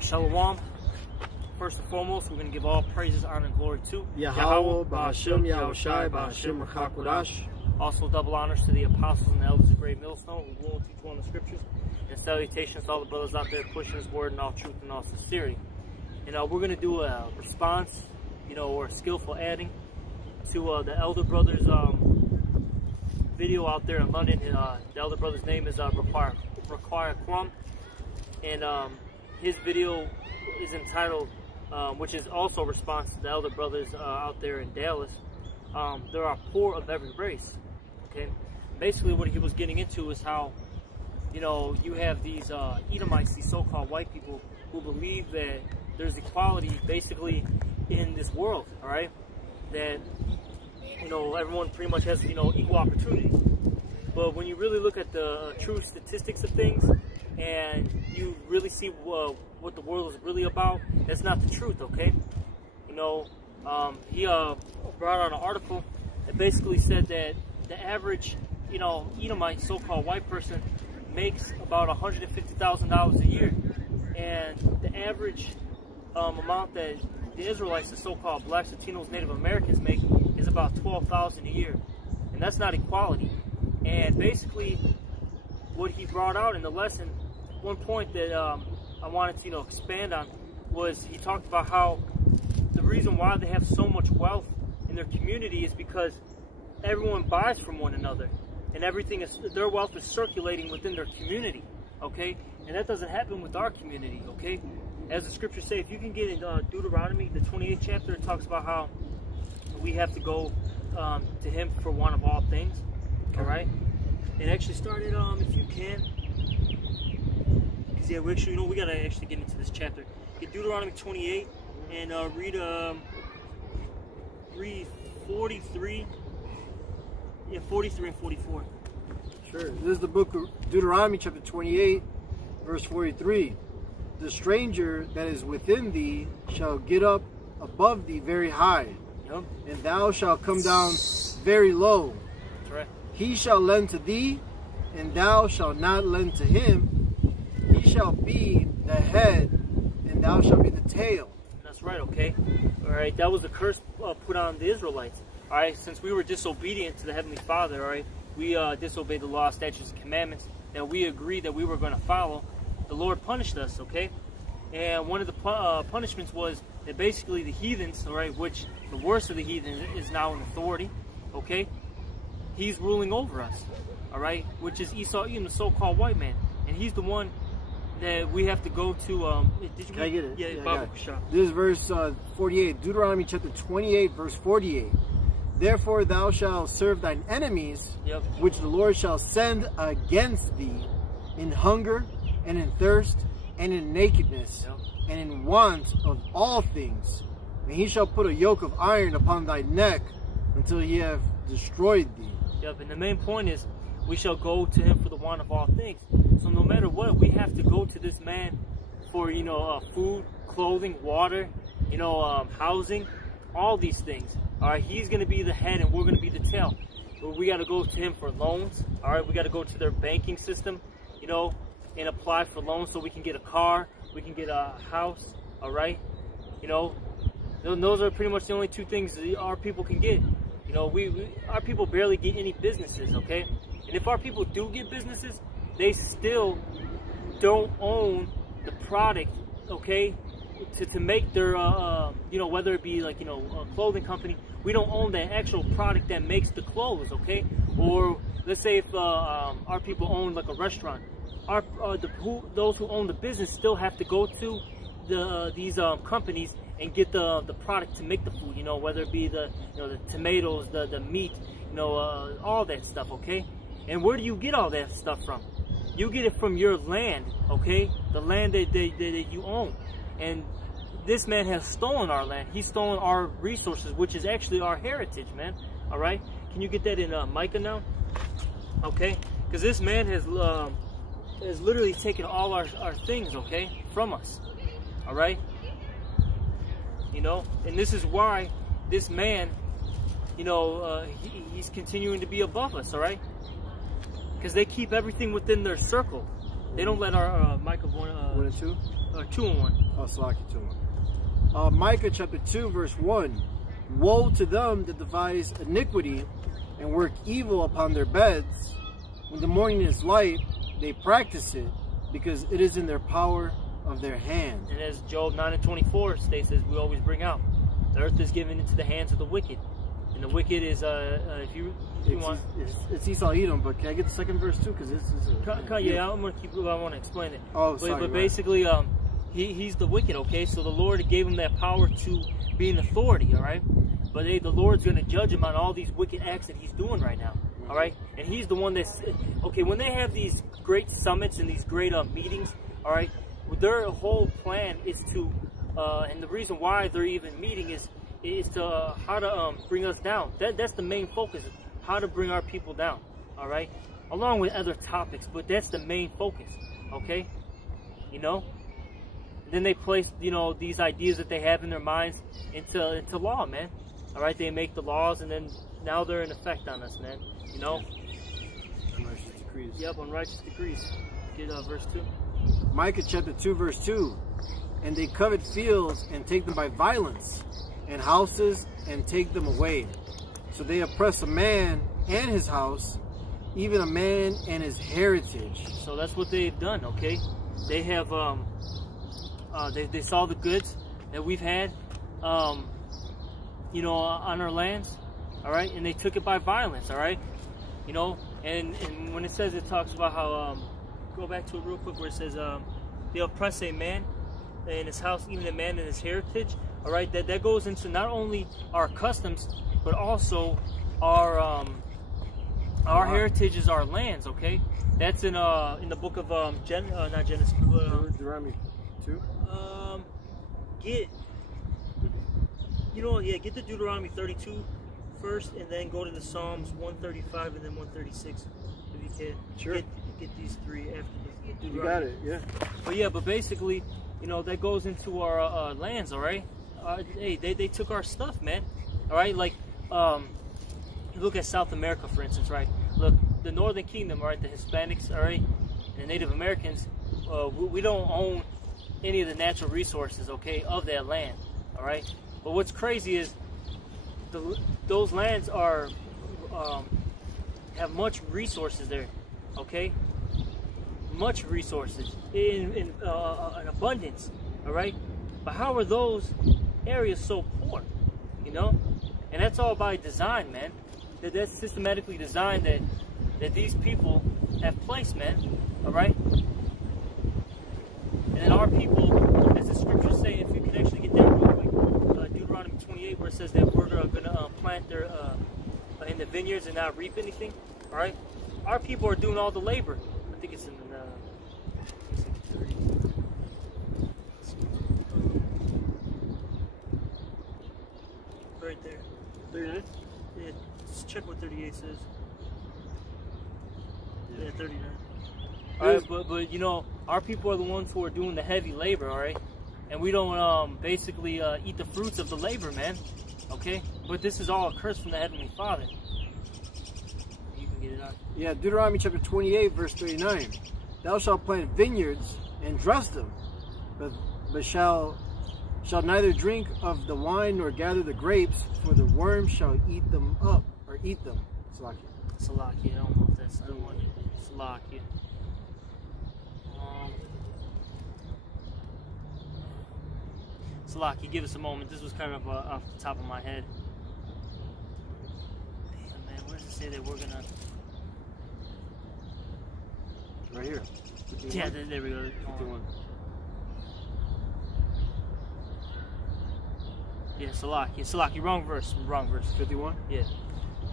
Shalom. First and foremost, we're going to give all praises, honor, and glory to Yahweh, Ba'Hashem, Yahushai, Ba'Hashem, Rakakodash. Also, double honors to the apostles and the elders of Great Millstone who will teach one of the scriptures. And salutations to all the brothers out there pushing His word in all truth and all sincerity. And we're going to do a response, or a skillful adding to the elder brothers' video out there in London. And, the elder brother's name is Require Crumb. And his video is entitled, which is also a response to the elder brothers out there in Dallas. There are poor of every race. Okay, basically what he was getting into is how, you have these Edomites, these so-called white people, who believe that there's equality basically in this world. All right, that everyone pretty much has equal opportunity. But when you really look at the true statistics of things, and you really see what the world is really about, that's not the truth. Okay, he brought out an article that basically said that the average Edomite, so-called white person, makes about $150,000 a year, and the average amount that the Israelites, the so-called blacks, Latinos, Native Americans make is about $12,000 a year, and that's not equality. And basically what he brought out in the lesson, one point that I wanted to expand on, was he talked about how the reason why they have so much wealth in their community is because everyone buys from one another, and their wealth is circulating within their community. Okay, and that doesn't happen with our community. Okay, as the scriptures say, if you can get in Deuteronomy, the 28th chapter, it talks about how we have to go to Him for one of all things. All right, and actually start it if you can, because we actually we gotta actually get into this chapter. Get Deuteronomy 28 and read 43. Yeah, 43 and 44. Sure. This is the book of Deuteronomy, chapter 28, verse 43. The stranger that is within thee shall get up above thee very high, and thou shalt come down very low. That's right. He shall lend to thee, and thou shalt not lend to him. He shall be the head, and thou shalt be the tail. That's right, okay? All right, that was the curse put on the Israelites. All right, since we were disobedient to the Heavenly Father, all right, we disobeyed the law, statutes, and commandments that we agreed that we were going to follow. The Lord punished us, okay? And one of the punishments was that basically the heathens, all right, which the worst of the heathens is now in authority, okay? He's ruling over us, all right, which is Esau, Edom, the so-called white man, and he's the one that we have to go to. Can I get it? Yeah, Bible shop. This is verse 48, Deuteronomy chapter 28, verse 48. Therefore thou shalt serve thine enemies, which the Lord shall send against thee, in hunger and in thirst and in nakedness and in want of all things. And he shall put a yoke of iron upon thy neck until he have destroyed thee. Yep, and the main point is we shall go to him for the want of all things. So no matter what, we have to go to this man for, food, clothing, water, housing, all these things. All right, he's going to be the head and we're going to be the tail. But we got to go to him for loans. All right, we got to go to their banking system, and apply for loans so we can get a car, we can get a house. All right, those are pretty much the only two things that our people can get. Our people barely get any businesses, okay? And if our people do get businesses, they still don't own the product, okay? To make their, whether it be like, a clothing company, we don't own the actual product that makes the clothes, okay? Or let's say if our people own like a restaurant, those who own the business still have to go to these companies and get the product to make the food, whether it be the tomatoes, the meat, all that stuff, okay? And where do you get all that stuff from? You get it from your land, okay? The land that you own. And this man has stolen our land. He's stolen our resources, which is actually our heritage, man. All right? Can you get that in Micah now? Okay? Because this man has literally taken all our things, okay, from us. All right? And this is why this man, he's continuing to be above us, all right? Because they keep everything within their circle. They don't let our Micah 1 and 2? 2 and 1. Oh, Salaki 2 and 1. Micah chapter 2, verse 1. Woe to them that devise iniquity and work evil upon their beds. When the morning is light, they practice it, because it is in their power of their hand. And as Job 9 and 24 states, as we always bring out, the earth is given into the hands of the wicked. And the wicked is, if you want... It's Esau Edom, but can I get the second verse too? Because this is yeah, I'm going to keep it, I want to explain it. Oh, sorry. But basically, he's the wicked, okay? So the Lord gave him that power to be an authority, all right? But the Lord's going to judge him on all these wicked acts that he's doing right now, all right? And he's the one that's... Okay, when they have these great summits and these great meetings, all right, their whole plan is to... and the reason why they're even meeting is to how to bring us down. That's the main focus, how to bring our people down, all right? Along with other topics, but that's the main focus, okay? You know? Then they place, you know, these ideas that they have in their minds into law, man. All right, they make the laws, and then now they're in effect on us, man. You know? Unrighteous decrees. Yep, unrighteous decrees. Get verse 2. Micah chapter 2, verse 2. And they covet fields and take them by violence, and houses and take them away. So they oppress a man and his house, even a man and his heritage. So that's what they've done, okay? They have, they saw the goods that we've had, you know, on our lands, all right? And they took it by violence, all right? You know, and when it says, it talks about how, go back to it real quick where it says, they oppress a man in his house, even a man in his heritage, all right? That goes into not only our customs, but also our heritage is our lands, okay? That's in the book of, not Genesis, Deuteronomy 2? Get the Deuteronomy 32 first, and then go to the Psalms 135 and then 136, if you can. Sure. Get these three after the Deuteronomy. You got it, yeah. But basically, you know, that goes into our lands, all right? Hey, they took our stuff, man. All right, like, look at South America, for instance, right? Look, the Northern Kingdom, all right, the Hispanics, all right, and Native Americans, we don't own any of the natural resources, okay, of that land, all right? But what's crazy is those lands are have much resources there, okay? Much resources in abundance, all right? But how are those areas so poor, you know? And that's all by design, man. That's systematically designed that these people have placed, man, all right? And then our people, as the scriptures say, if you can actually get down real quick, Deuteronomy 28, where it says that we're going to plant their in the vineyards and not reap anything, all right? Our people are doing all the labor. I think it's in right there. 39? Yeah, just check what 38 says. Yeah, 39. Alright, but you know, our people are the ones who are doing the heavy labor, alright? And we don't basically eat the fruits of the labor, man. Okay? But this is all a curse from the Heavenly Father. You can get it out. Yeah, Deuteronomy chapter 28, verse 39. Thou shalt plant vineyards and dress them, but shall neither drink of the wine nor gather the grapes, for the worm shall eat them up, or eat them. Salakia, I don't know if that's the one. Salakia. Salakia, give us a moment. This was kind of off the top of my head. Damn, man, where does it say that we're gonna... Right here. 51. Yeah, there we go. 51. Yeah, Salaki, wrong verse. 51? Yeah.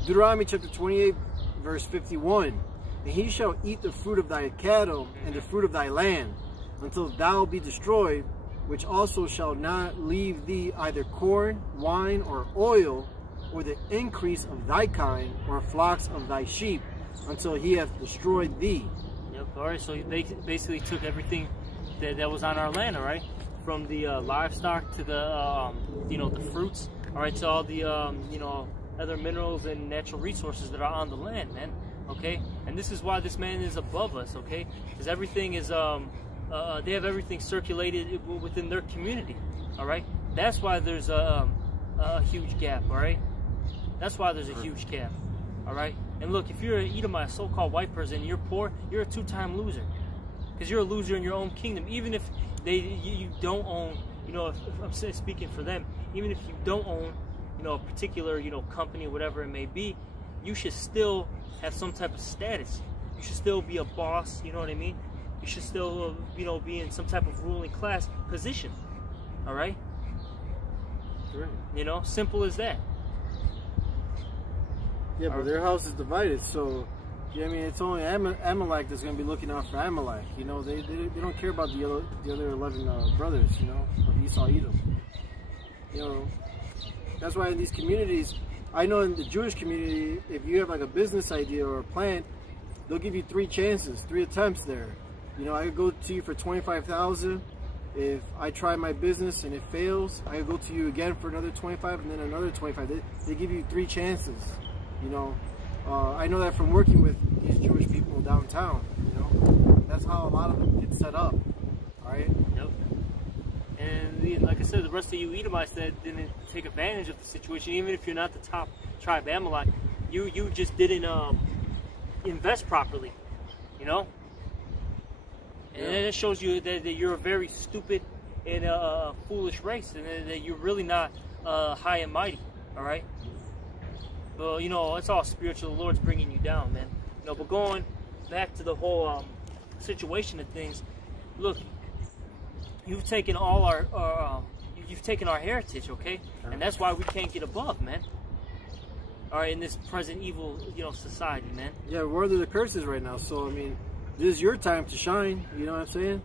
Deuteronomy chapter 28, verse 51. And he shall eat the fruit of thy cattle and the fruit of thy land, until thou be destroyed, which also shall not leave thee either corn, wine, or oil, or the increase of thy kind, or flocks of thy sheep, until he hath destroyed thee. Yep, alright, so they basically took everything that was on our land, alright? From the livestock to the, you know, the fruits, alright, to all the, you know, other minerals and natural resources that are on the land, man. okay? And this is why this man is above us, okay? Because everything is, they have everything circulated within their community, all right? That's why there's a huge gap, all right? That's why there's a huge gap, all right? And look, if you're an Edomite, a so-called white person, and you're poor, you're a two-time loser. Because you're a loser in your own kingdom. Even if you don't own, you know, if I'm speaking for them, even if you don't own, you know, a particular, you know, company or whatever it may be, you should still have some type of status. You should still be a boss, you know what I mean? You should still, you know, be in some type of ruling class position, all right? Right. You know, simple as that. Yeah, but their house is divided, so, yeah, I mean, it's only Amalek that's going to be looking out for Amalek. You know, they don't care about the other 11 brothers, you know, of Esau, Edom. You know, that's why in these communities, I know in the Jewish community, if you have like a business idea or a plan, they'll give you 3 chances, 3 attempts there. You know, I could go to you for $25,000. If I try my business and it fails, I could go to you again for another 25 and then another 25. They give you 3 chances. You know, I know that from working with these Jewish people downtown. You know, that's how a lot of them get set up. All right. Yep. And like I said, the rest of you Edomites that didn't take advantage of the situation, even if you're not the top tribe Amalek, you just didn't invest properly. You know. And it shows you that you're a very stupid and foolish race, and that you're really not high and mighty. All right. Well, you know, it's all spiritual. The Lord's bringing you down, man. You know, but going back to the whole situation of things, look, you've taken all you've taken our heritage, okay? And that's why we can't get above, man. All right, in this present evil, you know, society, man. Yeah, we're under the curses right now. So I mean, this is your time to shine. You know what I'm saying?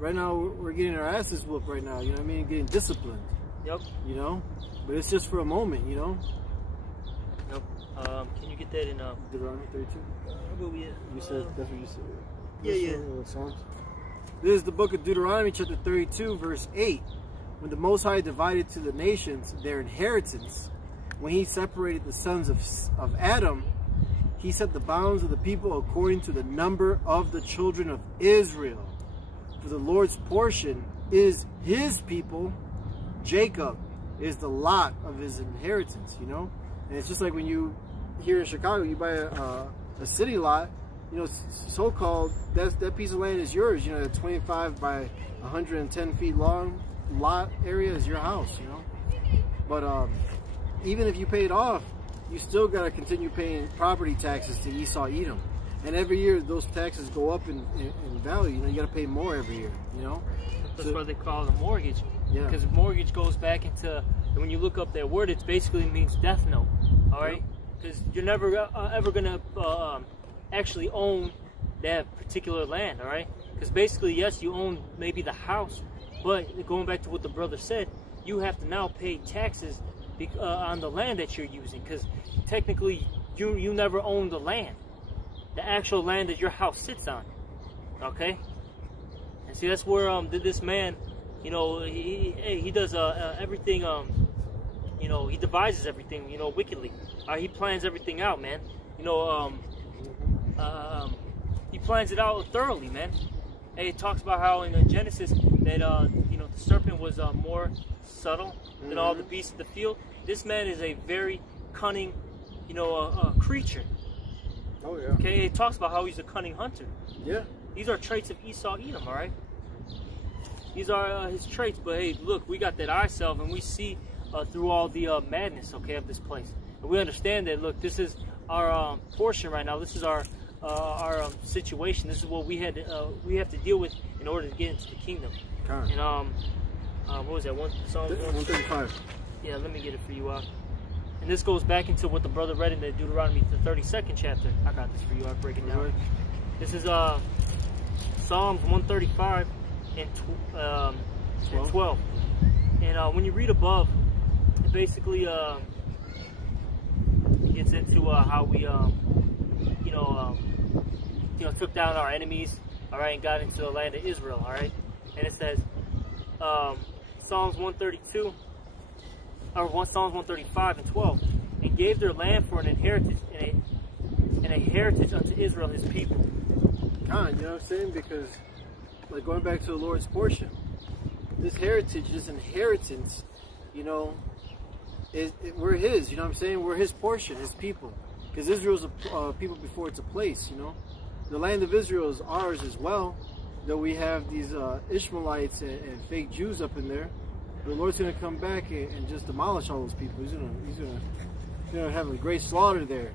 Right now, we're getting our asses whooped right now. You know what I mean? Getting disciplined. Yep. You know, but it's just for a moment. You know. Yep. Can you get that in Deuteronomy 32? Yeah. You said that's what you said. Yeah. Songs. This is the book of Deuteronomy, chapter 32, verse 8. When the Most High divided to the nations their inheritance, when He separated the sons of Adam, He set the bounds of the people according to the number of the children of Israel. For the Lord's portion is His people. Jacob is the lot of His inheritance, you know? And it's just like when you, here in Chicago, you buy a city lot, you know, so-called, that piece of land is yours, you know, that 25 by 110 feet long lot area is your house, you know? But even if you pay it off, you still got to continue paying property taxes to Esau, Edom. And every year, those taxes go up in value. You know, you got to pay more every year, you know? That's why they call it a mortgage. Yeah. Because mortgage goes back into, when you look up that word, it basically means death note, all right? Because you're never ever going to actually own that particular land, all right? Because basically, yes, you own maybe the house, but going back to what the brother said, you have to now pay taxes on the land that you're using, because technically you never own the land, the actual land that your house sits on, okay? And see, that's where this man, you know, he does everything, you know, he devises everything, you know, wickedly. He plans everything out, man. You know, he plans it out thoroughly, man. And it talks about how in Genesis that you know, the serpent was more subtle than all the beasts of the field. This man is a very cunning, you know, creature. Oh yeah. Okay, it talks about how he's a cunning hunter. Yeah. These are traits of Esau, Edom, all right? These are his traits. But hey, look, we got that eye self, and we see through all the madness, okay, of this place. And we understand that. Look, this is our portion right now. This is our situation. This is what we have to deal with in order to get into the kingdom. Okay. And what was that? Psalm 135. Yeah, let me get it for you. And this goes back into what the brother read in the Deuteronomy, the 32nd chapter. I got this for you. I'll break it down. This is Psalms 135 and 12. And when you read above, it basically gets into how we took down our enemies, all right, and got into the land of Israel, all right. And it says Psalms 132 or Psalms 135 and 12, and gave their land for an inheritance and a heritage unto Israel, his people. You know what I'm saying? Because, like, going back to the Lord's portion, this heritage, this inheritance, you know, we're his, you know what I'm saying? We're his portion, his people. Because Israel's a people before it's a place, you know? The land of Israel is ours as well, though we have these Ishmaelites and fake Jews up in there. The Lord's going to come back and just demolish all those people. He's going to have a great slaughter there,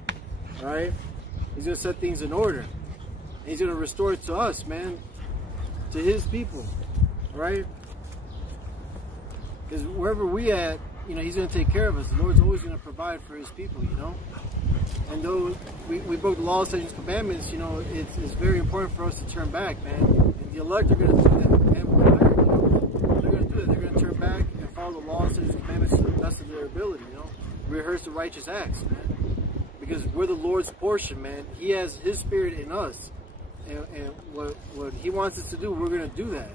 all right? He's going to set things in order. And he's going to restore it to us, man, to his people, all right? Because wherever we at, you know, he's going to take care of us. The Lord's always going to provide for his people, you know? And though we broke the laws, statutes, commandments, you know, it's very important for us to turn back, man. And the elect are going to do that, man. They're going to do it. They're going to turn back and follow the laws, statutes, commandments to the best of their ability, you know? Rehearse the righteous acts, man. Because we're the Lord's portion, man. He has his spirit in us. And what he wants us to do, we're going to do that,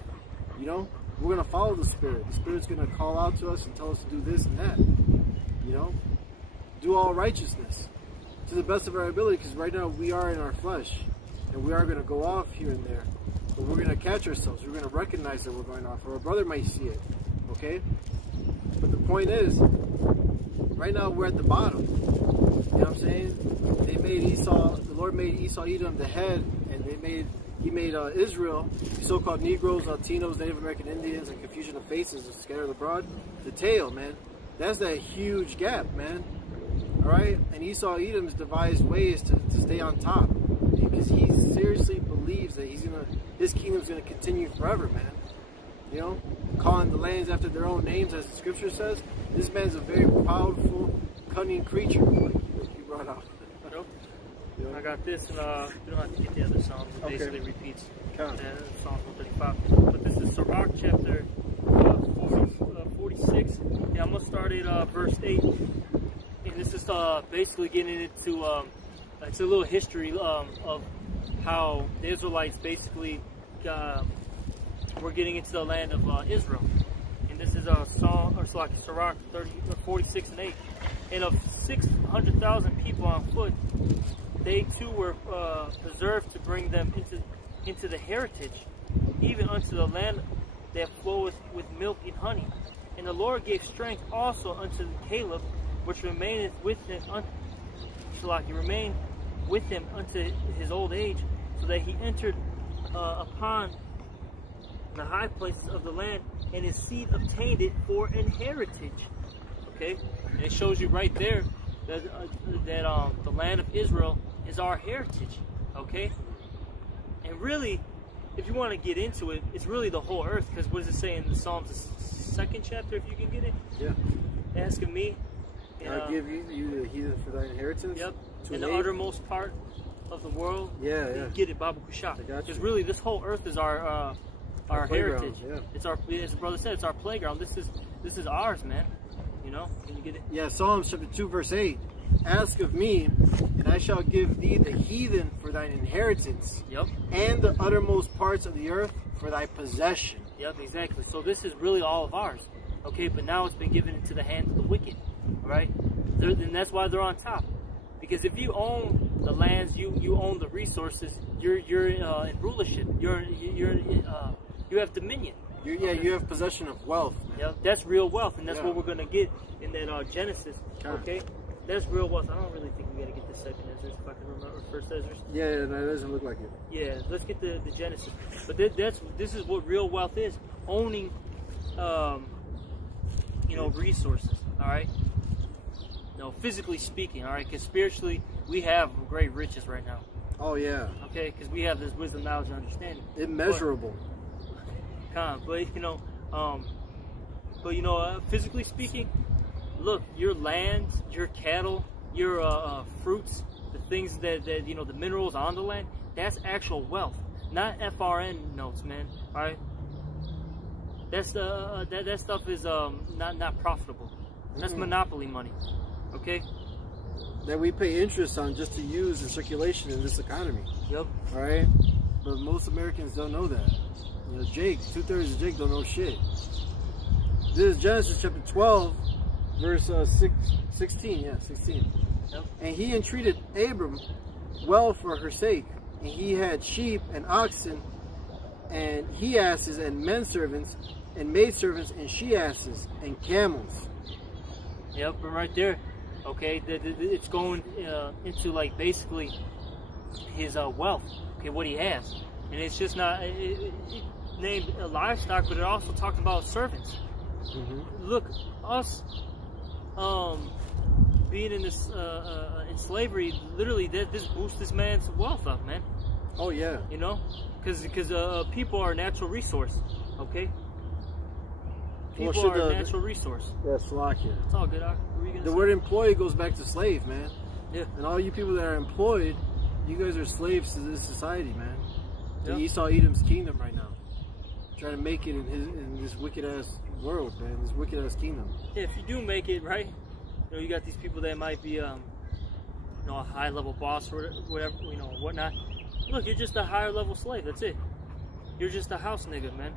you know? We're going to follow the Spirit. The Spirit's going to call out to us and tell us to do this and that, you know? Do all righteousness to the best of our ability, because right now we are in our flesh and we are going to go off here and there, but we're going to catch ourselves. We're going to recognize that we're going off, or our brother might see it, okay? But the point is, right now we're at the bottom. You know what I'm saying? They made Esau, the Lord made Esau Edom the head, and he made Israel, so-called Negroes, Latinos, Native American Indians, and confusion of faces and scattered abroad, the tail, man. That's that huge gap, man. All right? And Esau Edom's devised ways to stay on top, because he seriously believes that his kingdom's gonna continue forever, man. You know, calling the lands after their own names, as the scripture says. This man's a very powerful, cunning creature, like you brought up. I got this, and you don't have to get the other Psalms. It basically repeats Psalms 135. But this is Sirach chapter 46. Yeah, I'm going to start at verse 8. And this is basically getting into, it's a little history of how the Israelites basically were getting into the land of Israel. And this is a song, or it's like Sirach 46 and 8. And of 600,000 people on foot, they too were preserved to bring them into the heritage, even unto the land that floweth with milk and honey. And the Lord gave strength also unto Caleb, which remaineth with him remained with him unto his old age, so that he entered upon the high places of the land, and his seed obtained it for an heritage. Okay, and it shows you right there that the land of Israel is our heritage, okay? And really, if you want to get into it, it's really the whole earth, because what does it say in the Psalms, the 2nd chapter, if you can get it? Yeah. Ask of me. I'll give you the heathen for thy inheritance. Yep. In the uttermost part of the world. Yeah, yeah. Get it, Babu Kusha. Because really, this whole earth is our heritage. Yeah. It's our, as the brother said, it's our playground. This is ours, man. You know? Can you get it? Yeah, Psalms chapter 2, verse 8. Ask of me, and I shall give thee the heathen for thine inheritance, and the uttermost parts of the earth for thy possession. Yep, exactly. So this is really all of ours, okay? But now it's been given into the hands of the wicked, right? And that's why they're on top. Because if you own the lands, you own the resources, you're in rulership. You have dominion. You have possession of wealth. Yeah, that's real wealth, and that's what we're gonna get in that Genesis. Okay. That's real wealth. I don't really think we gotta get the 2nd Ezra, if I can remember, 1st Ezra. Yeah, no, it doesn't look like it. Yeah, let's get the Genesis. But this is what real wealth is: owning, you know, resources. All right. You know, physically speaking. All right, because spiritually we have great riches right now. Oh yeah. Okay, because we have this wisdom, knowledge, and understanding. Immeasurable. But you know, physically speaking. Look, your land, your cattle, your fruits, the things that you know, the minerals on the land, that's actual wealth, not FRN notes, man. All right, that's that stuff is not profitable. That's monopoly money. Okay. That we pay interest on just to use in circulation in this economy. Yep. All right, but most Americans don't know that. You know, Jake, 2/3 of Jake don't know shit. This is Genesis chapter 12. Verse 16, yeah, 16. Yep. And he entreated Abram well for her sake. And he had sheep and oxen and he asses and men servants and maidservants and she asses and camels. Yep, and right there, okay, it's going into like basically his wealth, okay, what he has. And it's just not it named livestock, but it also talked about servants. Look, us being in this in slavery, literally this boosts this man's wealth up, man. Oh yeah. You know, because people are a natural resource, okay? People are a natural resource. Yeah, Slovakia. It's all good. The word employee goes back to slave, man. Yeah. And all you people that are employed, you guys are slaves to this society, man. Yep. Esau Edom's kingdom right now, trying to make it in this wicked ass world, man. This wicked ass kingdom. Yeah, if you do make it, right? You know, you got these people that might be, you know, a high level boss or whatever, you know, whatnot. Look, you're just a higher level slave. That's it. You're just a house nigga, man.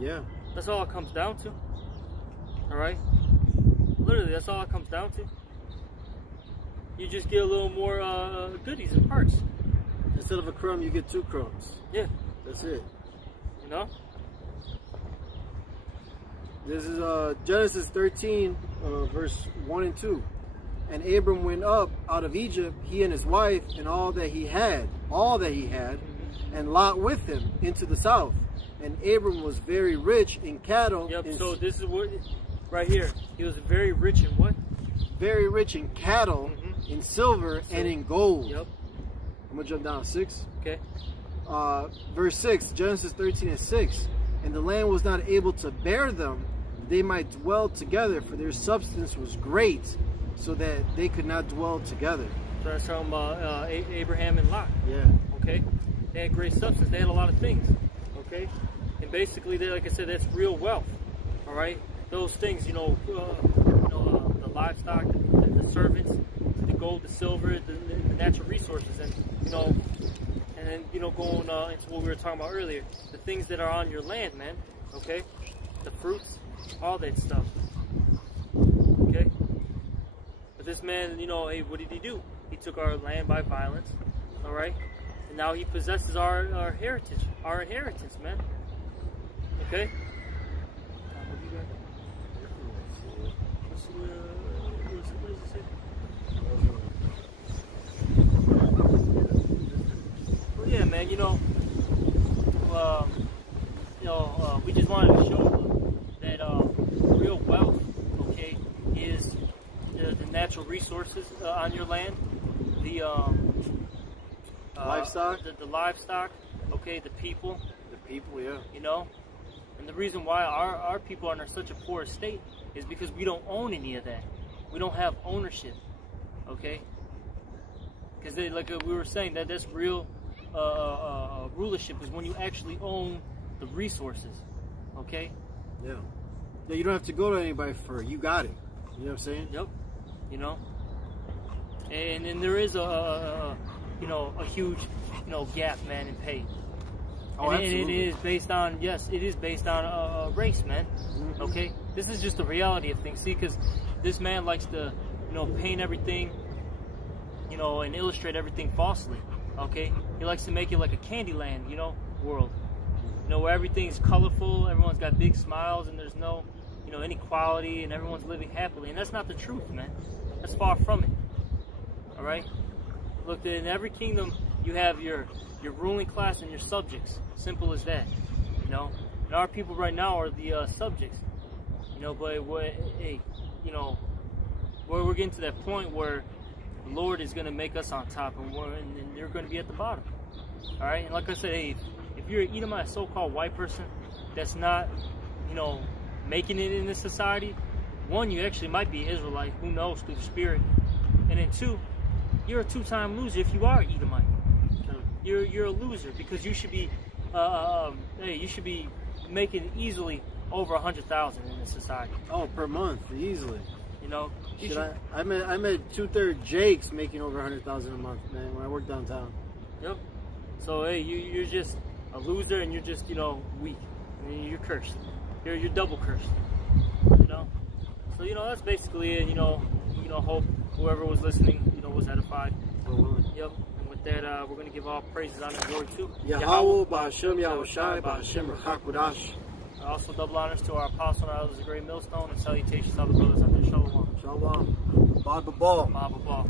Yeah. That's all it comes down to. All right. Literally, that's all it comes down to. You just get a little more goodies and perks. Instead of a crumb, you get 2 crumbs. Yeah. That's it. You know? This is Genesis 13, verse 1 and 2. And Abram went up out of Egypt, he and his wife, and all that he had, and Lot with him into the south. And Abram was very rich in cattle. Yep, so this is what, right here. He was very rich in what? Very rich in cattle, in silver, and in gold. Yep. I'm going to jump down to 6. Okay. Verse 6, Genesis 13 and 6. And the land was not able to bear them, they might dwell together, for their substance was great, so that they could not dwell together. So that's talking about Abraham and Lot. Yeah. Okay. They had great substance. They had a lot of things. Okay. And basically, they, like I said, that's real wealth. All right. Those things, the livestock, the servants, the gold, the silver, the natural resources, and going into what we were talking about earlier, the things that are on your land, man. Okay. The fruits, all that stuff. Okay. But this man, hey, what did he do? He took our land by violence. All right. And now he possesses our heritage, our inheritance, man. Okay. What does it say? Well, yeah, man. We just wanted to show that real wealth, okay, is the natural resources on your land, the livestock, the livestock, okay, the people, yeah. And the reason why our people are in such a poor state is because we don't own any of that. We don't have ownership, okay? Because like we were saying, that's real rulership is when you actually own the resources, okay? Yeah. Yeah, you don't have to go to anybody for it. You got it. You know what I'm saying? Yep. And then there is a huge gap, man, in pay. Oh, and absolutely. it is based on, yes, it is based on race, man. Okay, this is just the reality of things. See, because this man likes to, paint everything, and illustrate everything falsely. Okay, he likes to make it like a Candyland, world. Where everything's colorful, everyone's got big smiles, and there's no, inequality, and everyone's living happily. And that's not the truth, man. That's far from it. All right. Look, in every kingdom, you have your ruling class and your subjects. Simple as that. And our people right now are the subjects. But we're getting to that point where the Lord is going to make us on top, and you're going to be at the bottom. All right. And like I said, hey, if you're an Edomite, a so-called white person that's not, making it in this society, one, you actually might be an Israelite. Who knows, through the Spirit. And then two, you're a 2-time loser if you are an Edomite. You're a loser because you should be you should be making easily over 100,000 in this society. Oh, per month, easily. I met 2/3 Jakes making over 100,000 a month, man, when I work downtown. Yep. So hey, you're just a loser, and you're just weak, and you're cursed. You're double cursed. So that's basically it. Hope whoever was listening was edified. We're willing. Yep. And with that we're going to give all praises, honor, and glory to. Yahweh, Ba'Hashem, Yahushai, Ba'Hashem, Rachakуdash. Also double honors to our apostle and elders of the Great Millstone, and salutations to all the brothers under Shalom. Shalom. Bob the ball. Bob the ball.